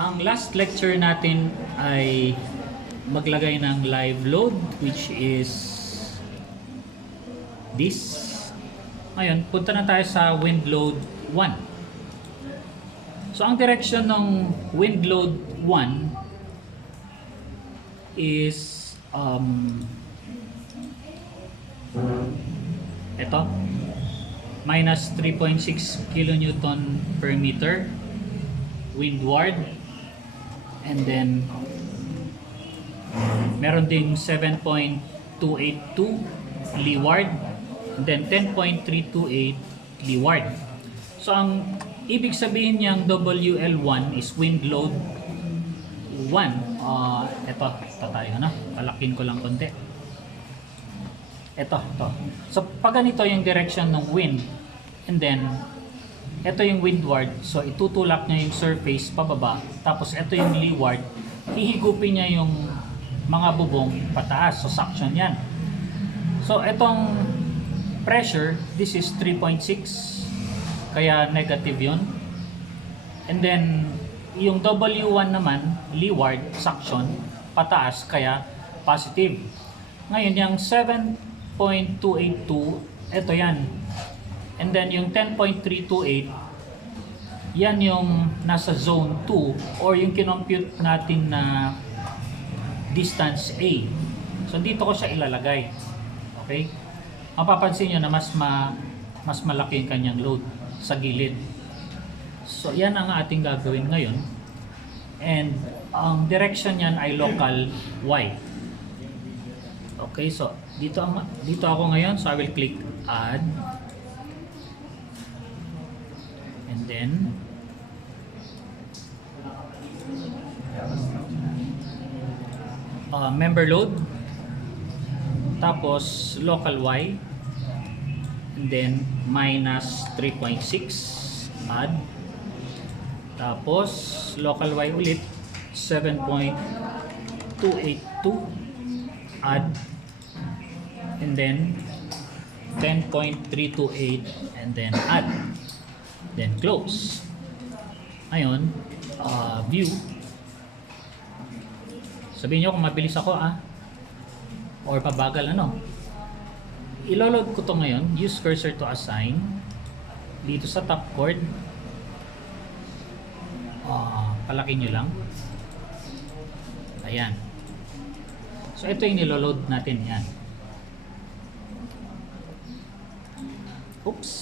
Ang last lecture natin ay maglagay ng live load, which is this. Ngayon, punta na tayo sa wind load 1. So ang direction ng wind load 1 is ito, minus 3.6 kilonewton per meter windward, and then meron ding 7.282 leeward, and then 10.328 leeward. So ang ibig sabihin niyang WL1 is wind load 1. Ito tayo, palakin ko lang konti. Ito. So pag ganito yung direction ng wind, and then ito yung windward, so itutulak niya yung surface pababa, tapos ito yung leeward, hihigupin niya yung mga bubong pataas, so suction yan. So itong pressure, this is 3.6, kaya negative yun. And then yung W1 naman, leeward, suction, pataas, kaya positive. Ngayon yung 7.282, ito yan. And then yung 10.328, yan yung nasa zone 2 or yung kinompute natin na distance A. So dito ko siya ilalagay. Okay? Mapapansin nyo na mas malaki yung kanyang load sa gilid. So yan ang ating gagawin ngayon. And ang direction yan ay local Y. Okay, so dito ako ngayon, so I will click add. And then member load, tapos local Y, and then minus 3.6 add, tapos local Y ulit 7.282 add, and then 10.328 and then add, then close. Ngayon, view. Sabihin nyo kung mabilis ako or pabagal iloload ko to ngayon. Use cursor to assign dito sa top chord. Palaki nyo lang. Ayan. So ito yung niloload natin, yan. Oops.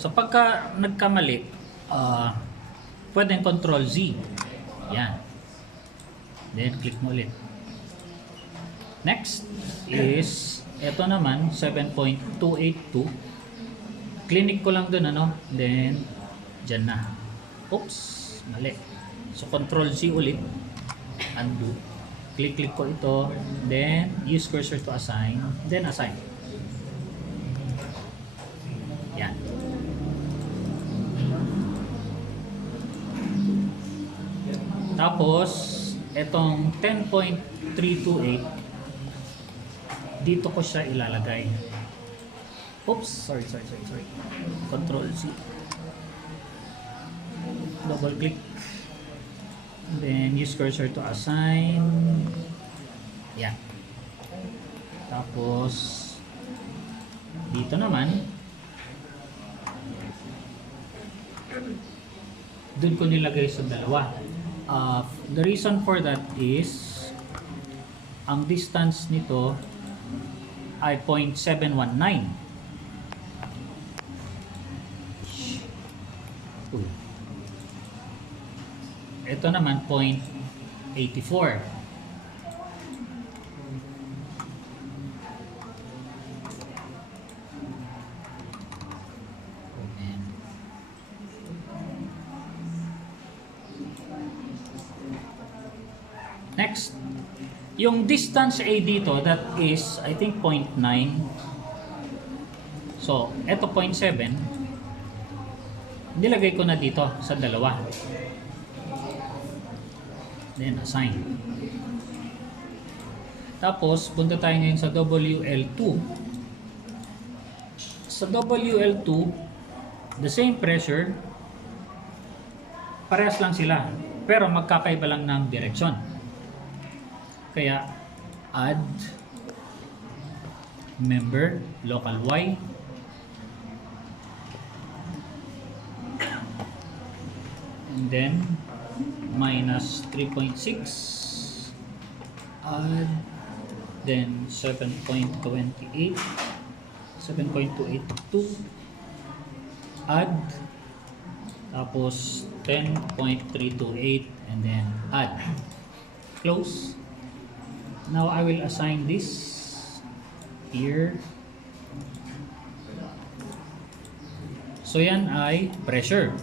So pagka nagkamali, pwedeng control Z. Yan. Then click mo ulit. Next is ito naman 7.282. Clinic ko lang dun then dyan na. Oops, mali. So control Z ulit. Undo. Click ko ito, then use cursor to assign, then assign. Yan. Tapos etong 10.328, dito ko siya ilalagay. Oops, sorry. Control C. Double click. Then use cursor to assign. Yan. Tapos dito naman, dun ko nilagay sa dalawa. The reason for that is ang distance nito ay 0.719. Ito naman 0.84. Next, yung distance A dito, that is I think 0.9. So, eto 0.7. Nilagay ko na dito sa dalawa. Then assign. Tapos, punta tayo ngayon sa WL2. Sa WL2, the same pressure, parehas lang sila. Pero magkakaiba lang ng direksyon. Kaya add member local Y and then minus 3.6 add then 7.282 add tapos 10.328 and then add close. Now I will assign this here. So yan ay pressure.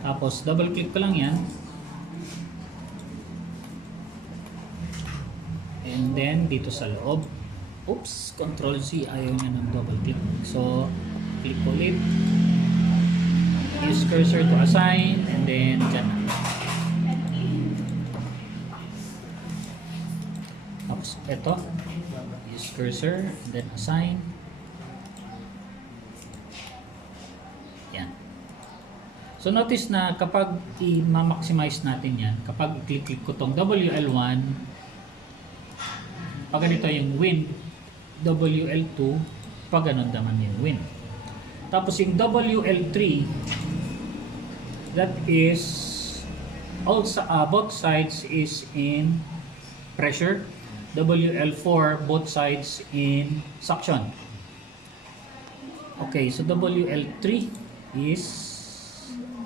Tapos double click ko lang yan. And then dito sa loob. Oops, Control C, ayaw niya ng double click. So click ulit. Use cursor to assign and then dyan na. Tapos ito, use cursor and then assign. Yan. So notice na kapag i-maximize natin yan, kapag i-click ko tong WL1, pag ganito yung win, WL2, pag ganun naman yung win. Tapos yung WL3, that is also both sides is in pressure. WL4 both sides in suction. Okay, so WL3 is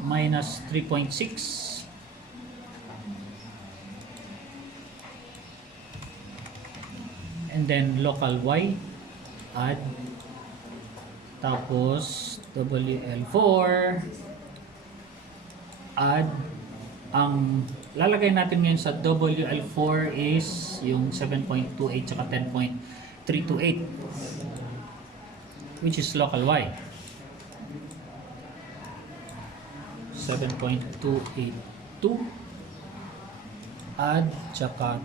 minus 3.6 and then local Y add tapos WL4 add. Ang lalagay natin ngayon sa WL4 is yung 7.28 tsaka 10.328 which is local Y. 7.282 add tsaka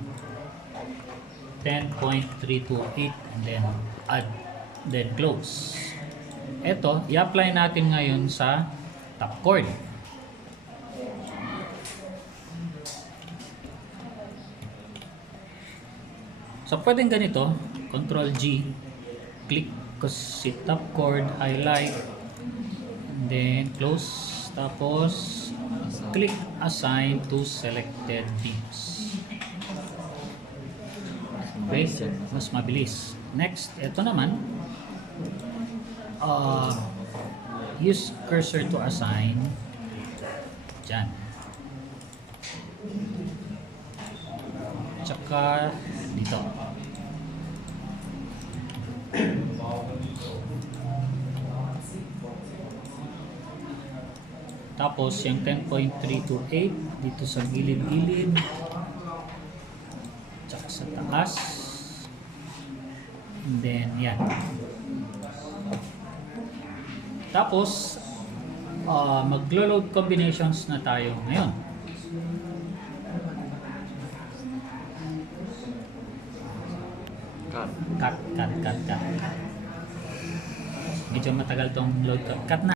10.328 and then add then close. Ito, i-apply natin ngayon sa top chord. So pwedeng ganito, Control G, click ko si top chord, highlight, and then close, tapos click assign to selected beams. Okay, mas mabilis. Next, ito naman, use cursor to assign, dyan. Tsaka dito. Tapos yung 10.328 dito sa gilid-gilid. Tsaka sa taas. And then yan. Tapos maglo-load combinations na tayo ngayon. Cut. Medyo matagal tong load. Cut na.